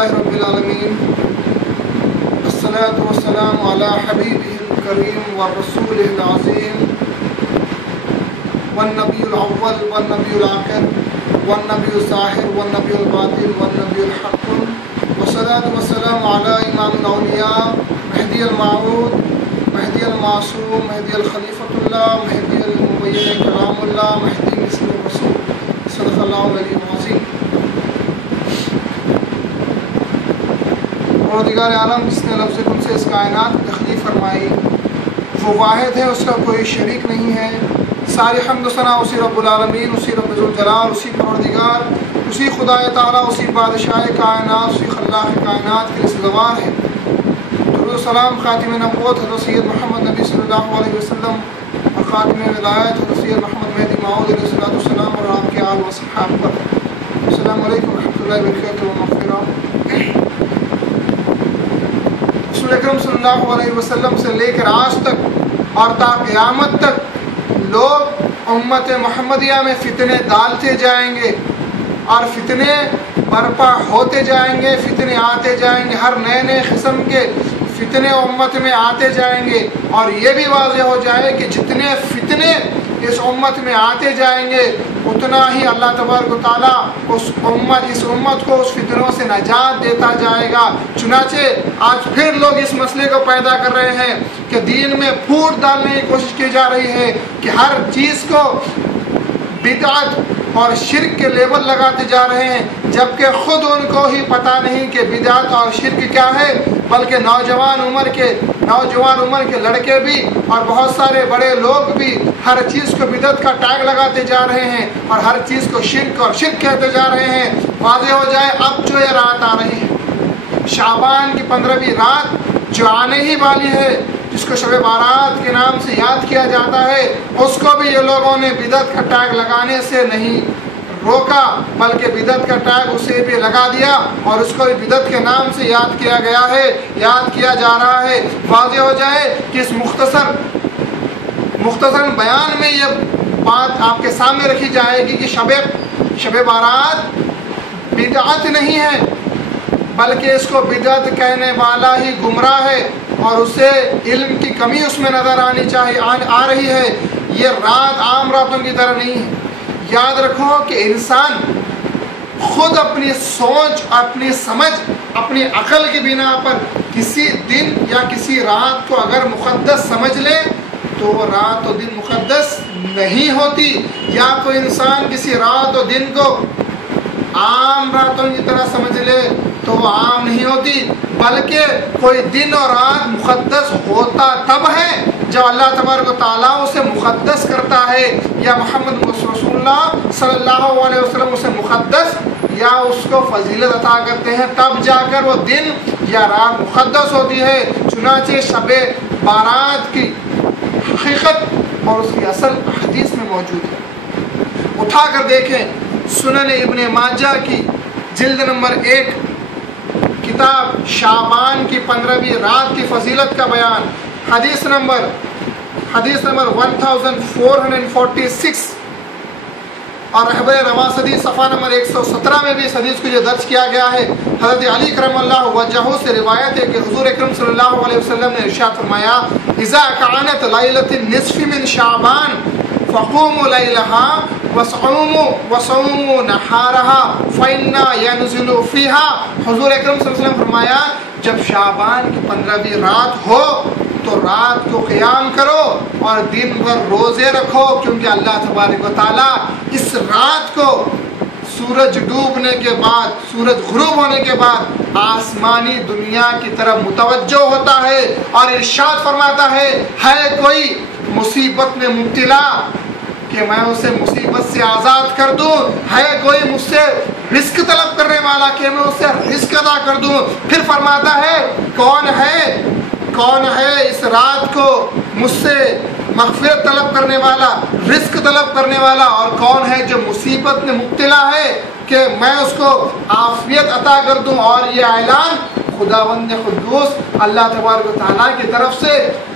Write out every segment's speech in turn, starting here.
للہ رب العالمین والصلاة والسلام علی حبیبہ الکریم والرسول العظیم والنبی الاول والنبی الآخر والنبی الظاہر والنبی الباطن والنبی الحق والصلاة والسلام علی امام الاولیاء مہدی الموعود مہدی المعصوم مہدی الخلیفۃ اللہ مہدی المبین کلام اللہ مہدی مثل الرسول صدق اللہ العلی العظیم۔ پروردگار عالم جس نے لفظ کن سے اس کائنات کی تخلیق فرمائی، وہ واحد ہے، اس کا کوئی شریک نہیں ہے۔ ساری حمد و ثنا اسی رب العالمین، اسی رب ذوالجلال، اسی پروردگار، اسی خدا تعالیٰ، اسی بادشاہ کائنات، اسی خلاق کائنات کے سزاوار ہے۔ درود و سلام خاتم نبوت حضرت سید محمد نبی صلی اللہ علیہ وسلم اور خاتم ولایت حضرت سید محمد مہدی موعود علیہ السلام اور آپ کے آل و صحاب پر۔ السلام علیکم ورحمۃ اللہ وبرکاتہ و مغفرہ۔ رسول اکرم صلی اللہ علیہ وسلم سے لے کر آج تک اور تا قیامت تک لوگ امت محمدیہ میں فتنے ڈالتے جائیں گے اور فتنے برپا ہوتے جائیں گے، فتنے آتے جائیں گے، ہر نئے نئے قسم کے فتنے امت میں آتے جائیں گے۔ اور یہ بھی واضح ہو جائے کہ جتنے فتنے اس امت میں آتے جائیں گے اتنا ہی اللہ تبارک و تعالیٰ اس امت کو اس فتنوں سے نجات دیتا جائے گا۔ چنانچہ آج پھر لوگ اس مسئلے کو پیدا کر رہے ہیں کہ دین میں پھوٹ ڈالنے کی کوشش کی جا رہی ہے کہ ہر چیز کو بدعت اور شرک کے لیبل لگاتے جا رہے ہیں، جبکہ خود ان کو ہی پتہ نہیں کہ بدعت اور شرک کیا ہے، بلکہ نوجوان عمر کے لڑکے بھی اور بہت سارے بڑے لوگ بھی ہر چیز کو بدعت کا ٹیگ لگاتے جا رہے ہیں اور ہر چیز کو شرک اور شرک کہتے جا رہے ہیں۔ واضح ہو جائے اب جو یہ رات آ رہی ہے، شعبان کی 15ویں رات جو آنے ہی والی ہے، جس کو شب بارات کے نام سے یاد کیا جاتا ہے، اس کو بھی یہ لوگوں نے بدعت کا ٹیگ لگانے سے نہیں روکا، بلکہ بدعت کا ٹیگ اسے بھی لگا دیا اور اس کو بھی بدعت کے نام سے یاد کیا گیا ہے، یاد کیا جا رہا ہے۔ واضح ہو جائے کہ اس مختصر بیان میں یہ بات آپ کے سامنے رکھی جائے گی کہ شب بارات بدعت نہیں ہے، بلکہ اس کو بدعت کہنے والا ہی گمراہ ہے اور اسے علم کی کمی اس میں نظر آ رہی ہے۔ یہ رات عام راتوں کی طرح نہیں ہے۔ یاد رکھو کہ انسان خود اپنی سوچ، اپنی سمجھ، اپنی عقل کی بنا پر کسی دن یا کسی رات کو اگر مقدس سمجھ لے تو وہ رات و دن مقدس نہیں ہوتی، یا کوئی انسان کسی رات و دن کو عام راتوں کی طرح سمجھ لے تو وہ عام نہیں ہوتی، بلکہ کوئی دن اور رات مقدس ہوتا تب ہے جب اللہ تبارک و تعالیٰ اسے مقدس کرتا ہے، یا محمد رسول اللہ صلی اللہ علیہ وسلم اسے مقدس یا اس کو فضیلت عطا کرتے ہیں، تب جا کر وہ دن یا رات مقدس ہوتی ہے۔ چنانچہ شب بارات کی حقیقت اور اس کی اصل حدیث میں موجود ہے۔ اٹھا کر دیکھیں سنن ابن ماجہ کی جلد نمبر 1 کتاب شعبان کی 15ویں رات کی فضیلت کا بیان، حدیث نمبر 1446 اور رہبر رواصدی صفحہ نمبر 117 میں بھی اس حدیث کو جو درج کیا گیا ہے۔ حضرت علی کرم اللہ وجہہ سے روایت ہے کہ حضور اکرم صلی اللہ علیہ وسلم نے ارشاد فرمایا، اذا کانت لیلۃ النصف من شعبان فقوموا لیلها وصوموا نہارها فإنا ينزل فيها۔ حضور اکرم صلی اللہ علیہ وسلم فرمایا جب شعبان کی 15ویں رات ہو تو رات کو قیام کرو اور دن بھر روزے رکھو، کیونکہ اللہ تبارک و تعالیٰ اس رات کو سورج ڈوبنے کے بعد، سورج غروب ہونے کے بعد آسمانی دنیا کی طرف متوجہ ہوتا ہے اور ارشاد فرماتا ہے کوئی مصیبت میں مبتلا کہ میں اسے مصیبت سے آزاد کر دوں، ہے کوئی مجھ سے رزق طلب کرنے والا کہ میں اسے رزق ادا کر دوں۔ پھر فرماتا ہے کون ہے اس رات کو مجھ سے مغفرت طلب کرنے والا، رزق طلب کرنے والا، اور کون ہے جو مصیبت میں مبتلا ہے کہ میں اس کو عافیت عطا کر دوں۔ اور یہ اعلان خداوند قدوس اللہ تبارک و تعالیٰ کی طرف سے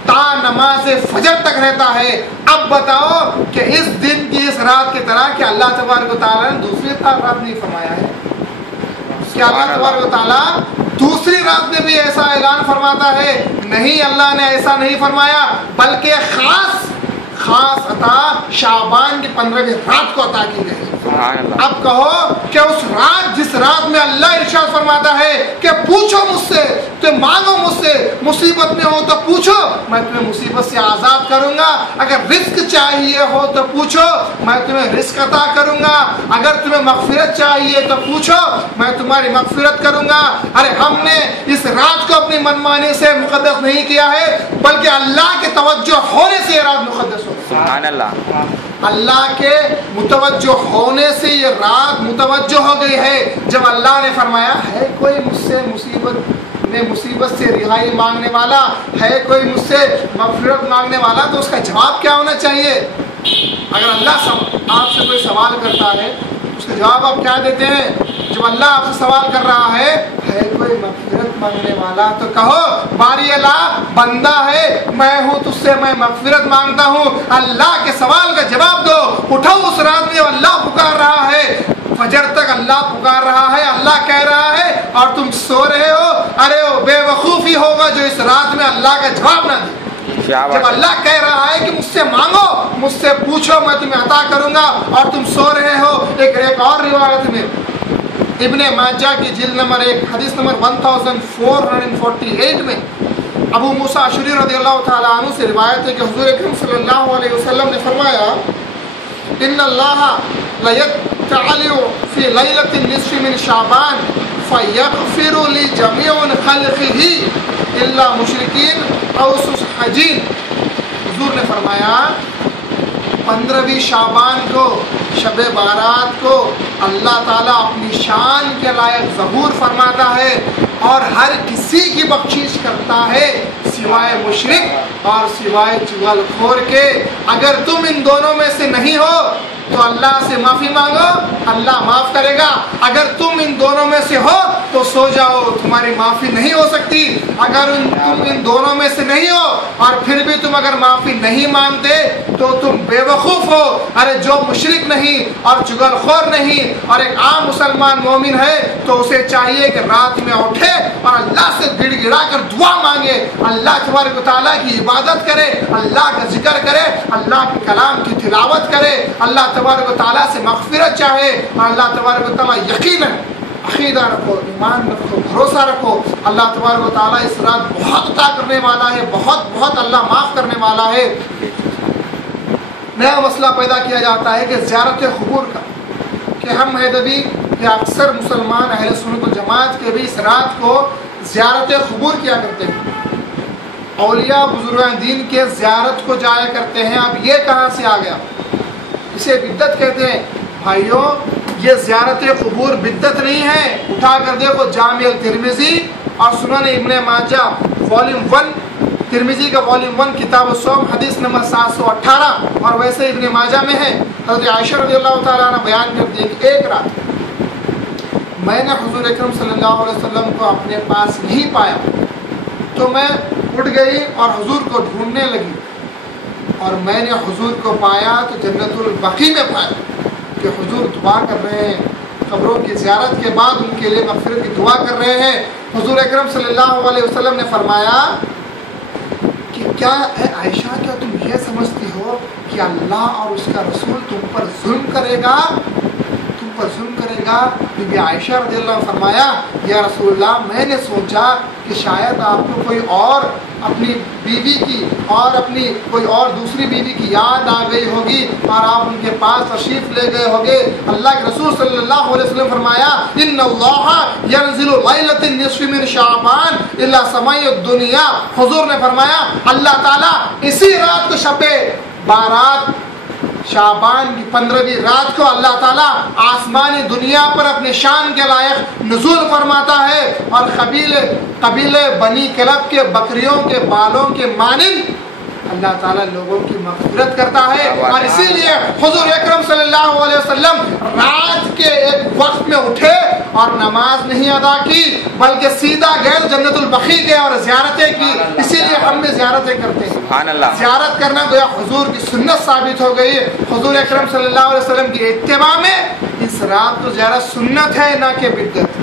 تا نماز فجر تک رہتا ہے۔ اب بتاؤ کہ اس دن کی اس رات کی طرح کہ اللہ تبارک و تعالیٰ نے دوسری رات نہیں فرمایا ہے۔ کیا اللہ تبارک و تعالیٰ دوسری رات میں بھی ایسا اعلان فرماتا ہے؟ نہیں، اللہ نے ایسا نہیں فرمایا، بلکہ خاص عطا شعبان کی 15ویں رات کو عطا کی گئی۔ اب کہو کہ اس رات، جس رات میں اللہ ارشاد فرماتا ہے کہ پوچھو مجھ سے، تم مانگو مجھ سے، مصیبت میں ہو تو پوچھو میں تمہیں مصیبت سے آزاد کروں گا، اگر رزق چاہیے ہو تو پوچھو میں تمہیں رزق عطا کروں گا، اگر تمہیں مغفرت چاہیے تو پوچھو میں تمہاری مغفرت کروں گا۔ ارے ہم نے اس رات کو اپنی منمانی سے مقدس نہیں کیا ہے، بلکہ اللہ کے توجہ ہونے سے یہ رات مقدس ہو۔ سبحان اللہ، اللہ کے متوجہ ہونے سے یہ رات متوجہ ہو گئی ہے۔ جب اللہ نے فرمایا ہے کوئی مجھ سے مصیبت سے رہائی مانگنے والا، ہے کوئی مجھ سے مغفرت مانگنے والا، تو اس کا جواب کیا ہونا چاہیے؟ اگر اللہ آپ سے کوئی سوال کرتا ہے تو اس کا جواب آپ کیا دیتے ہیں؟ جب اللہ آپ سے سوال کر رہا ہے کوئی مغفرت مانگنے والا، تو کہو باری اللہ بندہ ہے، میں ہوں تجھ سے میں مغفرت مانگتا ہوں، اللہ کے سوال کا جواب دو۔ اٹھو، اس رات میں اللہ پکار رہا ہے، فجر تک اللہ پکار رہا ہے، اللہ کہہ رہا ہے اور تم سو رہے ہو۔ ارے وہ بے وقوفی ہوگا جو اس رات میں اللہ کا جواب نہ دے۔ جب اللہ کہہ رہا ہے کہ مجھ سے مانگو، مجھ سے پوچھو، میں تمہیں عطا کروں گا، اور تم سو رہے ہو۔ ایک اور روایت میں ابن ماجہ کی جلد نمبر 1 حدیث نمبر 1448 میں ابو موسیٰ اشعری رضی اللہ تعالیٰ عنہ سے روایت ہے کہ حضور اکرم صلی اللہ علیہ وسلم نے فرمایا ان اللہ لیطلع فی لیلۃ النصف من شعبان فیغفر لجمیع خلقہ الا مشرکین او حجین۔ حضور نے فرمایا 15ویں شعبان کو، شب بارات کو اللہ تعالیٰ اپنی شان کے لائق ظہور فرماتا ہے اور ہر کسی کی بخشش کرتا ہے سوائے مشرک اور سوائے چغل خور کے۔ اگر تم ان دونوں میں سے نہیں ہو تو اللہ سے معافی مانگو، اللہ معاف کرے گا۔ اگر تم ان دونوں میں سے ہو تو سو جاؤ، تمہاری معافی نہیں ہو سکتی۔ اگر تم ان دونوں میں سے نہیں ہو اور پھر بھی تم اگر معافی نہیں مانگتے تو تم بے وقوف ہو۔ ارے جو مشرک نہیں اور چغل خور نہیں اور ایک عام مسلمان مومن ہے تو اسے چاہیے کہ رات میں اٹھے اور اللہ سے گڑ گڑا کر دعا مانگے، اللہ تبارک و تعالیٰ کی عبادت کرے، اللہ کا ذکر کرے، اللہ کے کلام کی تلاوت کرے، اللہ تبارک و تعالیٰ سے مغفرت چاہے، اور اللہ تبارک و تعالیٰ یقیناً عقیدہ رکھو، ایمان رکھو، بھروسہ رکھو، اللہ تبارک و تعالیٰ اس رات بہت عطا کرنے والا ہے، بہت اللہ معاف کرنے والا ہے۔ نیا مسئلہ پیدا کیا جاتا ہے کہ زیارت قبور کا، کہ ہم حیدبی یا اکثر مسلمان اہل سنت والجماعت کے بھی اس رات کو زیارت قبور کیا کرتے ہیں، اولیاء بزرگان دین کے زیارت کو جایا کرتے ہیں۔ اب یہ کہاں سے آ گیا؟ اسے بدعت کہتے ہیں۔ بھائیوں، یہ زیارت قبور بدعت نہیں ہے۔ اٹھا کر دیکھو جامع الترمذی اور سنن ابن ماجہ والیوم 1، ترمذی کا والیوم 1 کتاب الصوم حدیث نمبر 718، اور ویسے ابن ماجہ میں ہے۔ حضرت عائشہ رضی اللہ تعالیٰ عنہ بیان کرتی ہے کہ ایک رات میں نے حضور اکرم صلی اللہ علیہ وسلم کو اپنے پاس نہیں پایا تو میں اٹھ گئی اور حضور کو ڈھونڈنے لگی، اور میں نے حضور کو پایا تو جنت البقیع میں پایا کہ حضور دعا کر رہے ہیں، قبروں کی زیارت کے بعد ان کے لیے مغفرت کی دعا کر رہے ہیں۔ حضور اکرم صلی اللہ علیہ وسلم نے فرمایا کہ کیا اے عائشہ، کیا تم یہ سمجھتی ہو کہ اللہ اور اس کا رسول تم پر ظلم کرے گا؟ بی بی عائشہ رضی اللہ عنہ فرمایا یا رسول اللہ، میں نے سوچا کہ شاید آپ کو کوئی اور اپنی بیوی کی اور اپنی کوئی اور دوسری بیوی کی یاد آ گئی ہوگی اور آپ ان کے پاس تشریف لے گئے ہوگے۔ اللہ کے رسول صلی اللہ علیہ وسلم فرمایا ان اللہ ینزل لیلۃ النصف من شعبان الی سماء الدنیا۔ حضور نے فرمایا اللہ تعالیٰ اسی رات کو شب بارات شعبان کی 15ویں رات کو اللہ تعالیٰ آسمانی دنیا پر اپنے شان کے لائق نزول فرماتا ہے، اور قبیلے بنی کلب کے بکریوں کے بالوں کے مانند اللہ تعالیٰ لوگوں کی مغفرت کرتا ہے۔ اور اسی لیے حضور اکرم صلی اللہ علیہ وسلم رات کے ایک وقت میں اٹھے اور نماز نہیں ادا کی بلکہ سیدھا گئے جنت البقیع گئے اور زیارتیں کی۔ اسی لیے ہم بھی زیارتیں کرتے ہیں۔ سبحان اللہ، زیارت کرنا گویا حضور کی سنت ثابت ہو گئی۔ حضور اکرم صلی اللہ علیہ وسلم کی اتباع میں اس رات کو زیارت سنت ہے، نہ کہ بدعت۔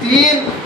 3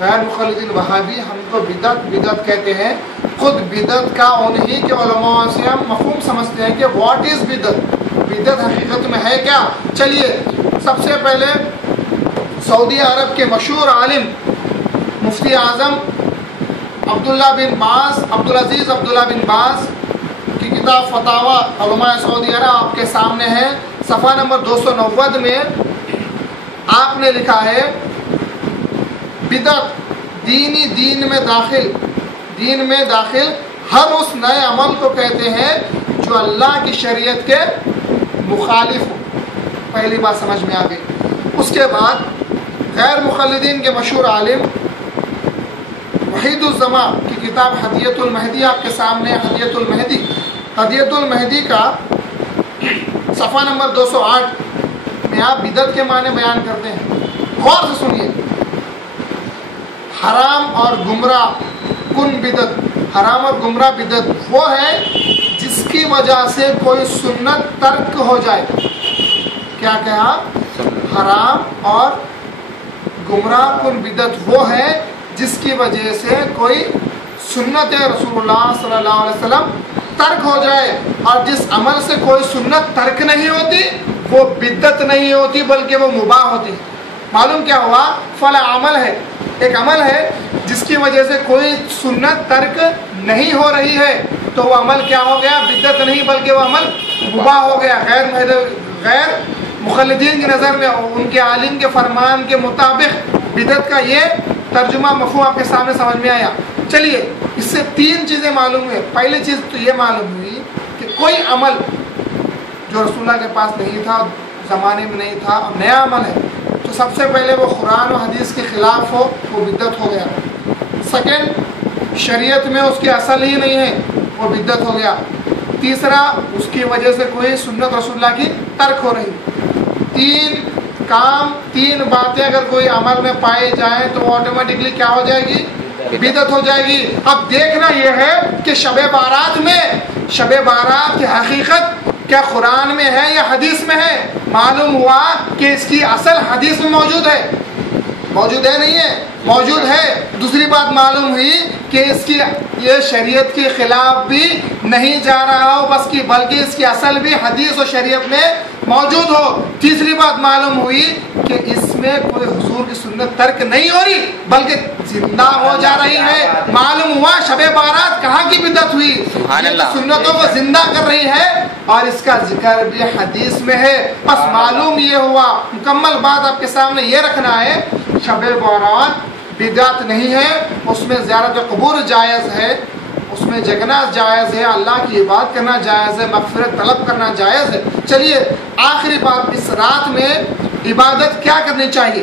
غیر مقلدین وہابی ہم کو بدعت کہتے ہیں. خود بدعت کا انہی کے علماء سے ہم مفہوم سمجھتے ہیں کہ واٹ از بدعت حقیقت میں ہے کیا. چلیے سب سے پہلے سعودی عرب کے مشہور عالم مفتی اعظم عبدالعزیز عبداللہ بن باز کی کتاب فتاوی علماء سعودی عرب آپ کے سامنے ہے. صفحہ نمبر 290 میں آپ نے لکھا ہے بدعت دین میں داخل ہر اس نئے عمل کو کہتے ہیں جو اللہ کی شریعت کے مخالف ہو. پہلی بات سمجھ میں آ گئی. اس کے بعد غیر مقلدین کے مشہور عالم وحید الزمان کی کتاب ہدیۃ المہدی آپ کے سامنے. ہدیۃ المہدی کا صفحہ نمبر 208 میں آپ بدعت کے معنی بیان کرتے ہیں. غور سے سنیے. حرام اور گمراہ بدعت وہ ہے جس کی وجہ سے کوئی سنت ترک ہو جائے. کیا کہا؟ حرام اور گمراہ کن بدعت وہ ہے جس کی وجہ سے کوئی سنت رسول اللہ صلی اللہ علیہ وسلم ترک ہو جائے. اور جس عمل سے کوئی سنت ترک نہیں ہوتی وہ بدعت نہیں ہوتی بلکہ وہ مباح ہوتی. معلوم کیا ہوا؟ فلاں عمل ہے، ایک عمل ہے جس کی وجہ سے کوئی سنت ترک نہیں ہو رہی ہے تو وہ عمل کیا ہو گیا؟ بدعت نہیں بلکہ وہ عمل مباح ہو گیا. غیر مقلدین کی نظر میں ان کے عالم کے فرمان کے مطابق بدعت کا یہ ترجمہ مفہوم آپ کے سامنے سمجھ میں آیا. چلیے اس سے 3 چیزیں معلوم ہوئی. پہلی چیز تو یہ معلوم ہوئی کہ کوئی عمل جو رسول اللہ کے پاس نہیں تھا، زمانے میں نہیں تھا، اب نیا عمل ہے تو سب سے پہلے وہ قرآن و حدیث کے خلاف ہو وہ بدعت ہو گیا. سیکنڈ، شریعت میں اس کی اصل ہی نہیں ہے وہ بدعت ہو گیا. تیسرا، اس کی وجہ سے کوئی سنت رسول اللہ کی ترک ہو رہی. 3 باتیں اگر کوئی عمل میں پائے جائیں تو وہ آٹومیٹکلی کیا ہو جائے گی؟ بدعت ہو جائے گی. اب دیکھنا یہ ہے کہ شب بارات کی حقیقت کیا قرآن میں ہے یا حدیث میں ہے؟ معلوم ہوا کہ اس کی اصل حدیث میں موجود ہے نہیں ہے؟ موجود ہے. دوسری بات معلوم ہوئی کہ اس کی یہ شریعت کے خلاف بھی نہیں جا رہا ہو بلکہ اس کی اصل بھی حدیث و شریعت میں موجود ہو. تیسری بات معلوم ہوئی کہ اس میں کوئی حضور کی سنت ترک نہیں ہو رہی بلکہ زندہ ہو جا رہی ہے. معلوم ہوا شب بارات کہاں کی بدعت ہوئی؟ یہ سنتوں کو زندہ کر رہی ہے اور اس کا ذکر بھی حدیث میں ہے. بس معلوم یہ ہوا. مکمل بات آپ کے سامنے یہ رکھنا ہے، شب بارات بدعت نہیں ہے، اس میں زیارت قبور جائز ہے، اس میں جگنا جائز ہے، اللہ کی عبادت کرنا جائز ہے، مغفرت طلب کرنا جائز ہے. چلیے آخری بات، اس رات میں عبادت کیا کرنی چاہیے؟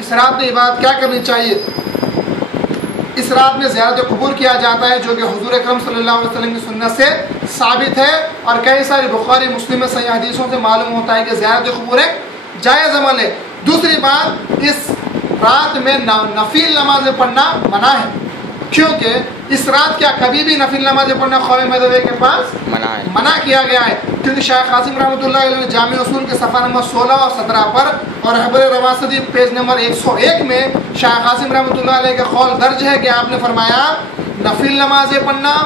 اس رات میں عبادت کیا کرنی چاہیے؟ اس رات میں زیارت قبور کیا جاتا ہے جو کہ حضور اکرم صلی اللہ علیہ وسلم کی سنت سے ثابت ہے اور کئی ساری بخاری مسلم میں صحیح حدیثوں سے معلوم ہوتا ہے کہ زیارت قبور ایک جائز عمل ہے. دوسری بات، اس رات میں نفل نمازیں پڑھنا منع ہے کیونکہ اس رات کیا کبھی بھی نفل نمازیں پڑھنا قول مذہبی کے پاس منع کیا گیا ہے. کیونکہ شیخ قاسم رحمۃ اللہ علیہ نے جامع اصول کے صفحہ نمبر 16 اور 17 پر اور رہبر رواسدی پیج نمبر 101 میں شیخ قاسم رحمۃ اللہ علیہ کا قول درج ہے کہ آپ نے فرمایا نفل نمازیں پڑھنا،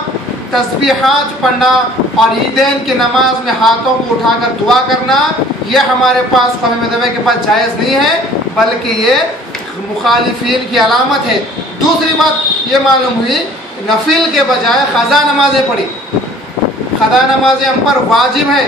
تسبیحات پڑھنا اور عیدین کی نماز میں ہاتھوں کو اٹھا کر دعا کرنا یہ ہمارے پاس قوم مذہبی کے پاس جائز نہیں ہے بلکہ یہ مخالفین کی علامت ہے. دوسری بات یہ معلوم ہوئی نفل کے بجائے قضا نمازیں پڑھی. قضا نمازیں ہم پر واجب ہے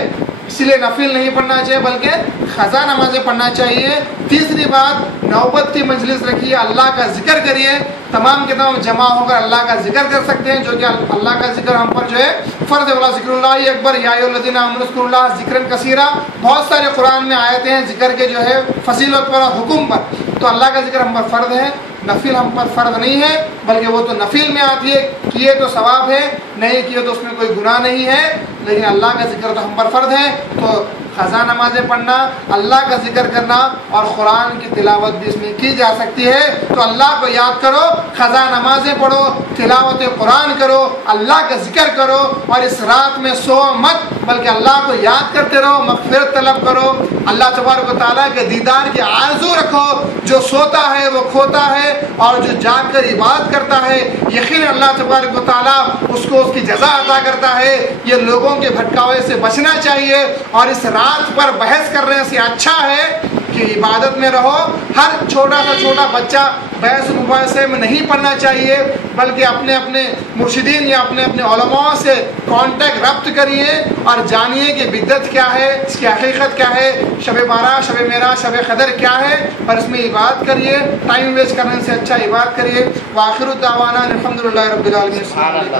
اس لیے نفل نہیں پڑھنا چاہیے بلکہ قضا نمازیں پڑھنا چاہیے. تیسری بات، نوبت کی مجلس رکھیے، اللہ کا ذکر کریے. تمام کے تمام جمع ہو کر اللہ کا ذکر کر سکتے ہیں جو کہ اللہ کا ذکر ہم پر جو ہے فرض ہے. ذکر اللہ اکبر، یا ایھا الذین آمنوا اذکروا اللہ ذکرا کثیرا. بہت سارے قرآن میں آیتیں ہیں ذکر کے جو ہے فضیلت پر اور حکم پر. تو اللہ کا ذکر ہم پر فرض ہے، نفل ہم پر فرض نہیں ہے بلکہ وہ تو نفل میں آتی ہے، کیے تو ثواب ہے، نہیں کیے تو اس میں کوئی گناہ نہیں ہے، لیکن اللہ کا ذکر تو ہم پر فرض ہے. تو قضا نمازیں پڑھنا، اللہ کا ذکر کرنا اور قرآن کی تلاوت بھی اس میں کی جا سکتی ہے. تو اللہ کو یاد کرو، قضا نمازیں پڑھو، تلاوت قرآن کرو، اللہ کا ذکر کرو اور اس رات میں سو مت. بلکہ اللہ کو یاد کرتے رہو، مغفرت طلب کرو، اللہ تبارک و تعالیٰ کے دیدار کی آرزو رکھو۔ جو سوتا ہے وہ کھوتا ہے، اور جو جاگ کر عبادت کرتا ہے یقیناً اللہ تبارک و تعالیٰ اس کو اس کی جزا عطا کرتا ہے۔ یہ لوگوں کے بھٹکاوے سے بچنا چاہیے، اور اس رات پر بحث کرنے سے اچھا ہے کہ عبادت میں رہو۔ ہر چھوٹا سا چھوٹا بچہ بحث و مباحثے میں نہیں پڑھنا چاہیے، بلکہ اپنے اپنے مرشدین یا اپنے اپنے علماء سے کانٹیکٹ ربط کریے اور جانیے کہ بدعت کیا ہے، اس کی حقیقت کیا ہے، شب بارات، شب معراج، شب قدر کیا ہے، اور اس میں عبادت کریے۔ ٹائم ویسٹ کرنے سے اچھا عبادت کریے۔ وآخر الدعوانا الحمدللہ رب العالمین۔